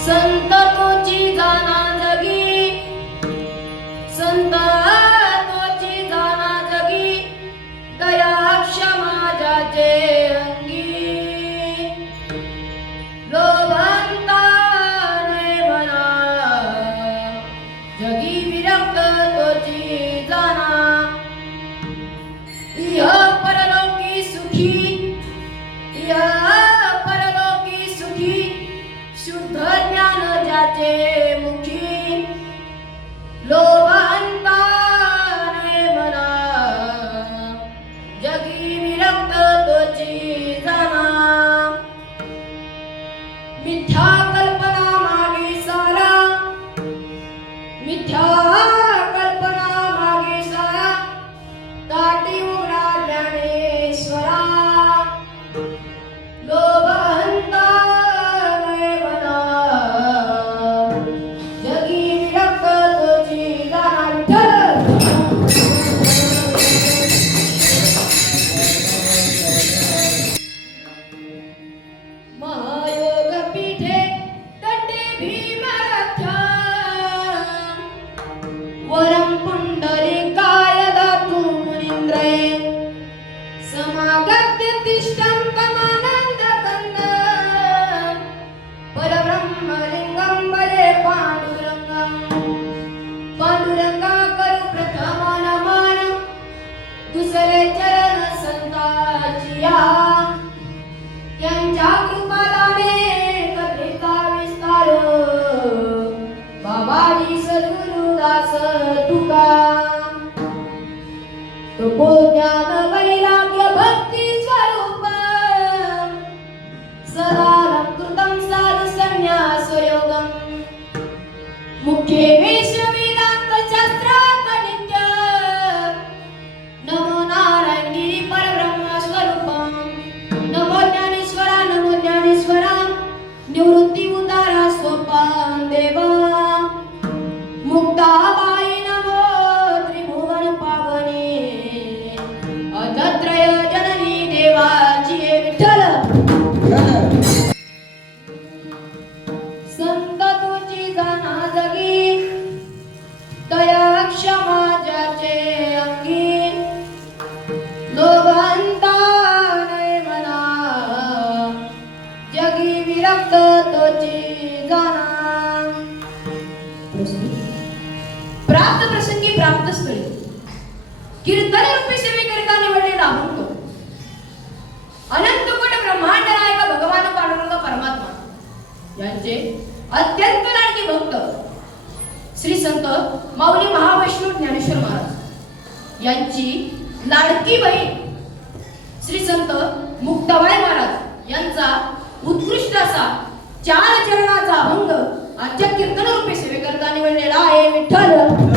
संत तोची जाना जगी. संत तोची जाना जगी. दया क्षमा जाचे अंगी. लोभंता नाही म्हणा जगी विरक्त तोची जाना Been. दुसरे चरण संताचिया त्यांच्या कृपादाने कथेचा विस्तार। बाबाजी सद्गुरुदास तुका। तो ज्ञान वैराग्य भक्ती अजत्रय जननी देवाची विठ्ठल संत तुझी जाना जगी तया क्षमा ज्याचे अंगी लोभांता नाही म्हणा जगी विरक्त तोची जाना प्राप्त प्रसंगी प्राप्त स्थळी कीर्तन रूपी सेवेकरिता निवडलेला अभंग अनंत कोट ब्रह्मांड नायक भगवान पांडुरंग परमात्मा. यांचे अत्यंत लाडके भक्त श्री संत माऊली महावैष्णव ज्ञानेश्वर महाराज. यांची लाडकी बहीण श्री संत मुक्ताबाई महाराज यांचा उत्कृष्ट असा चार चरणाचा अभंग आजच्या कीर्तन रूपी सेवेकरिता निवडलेला आहे विठ्ठल.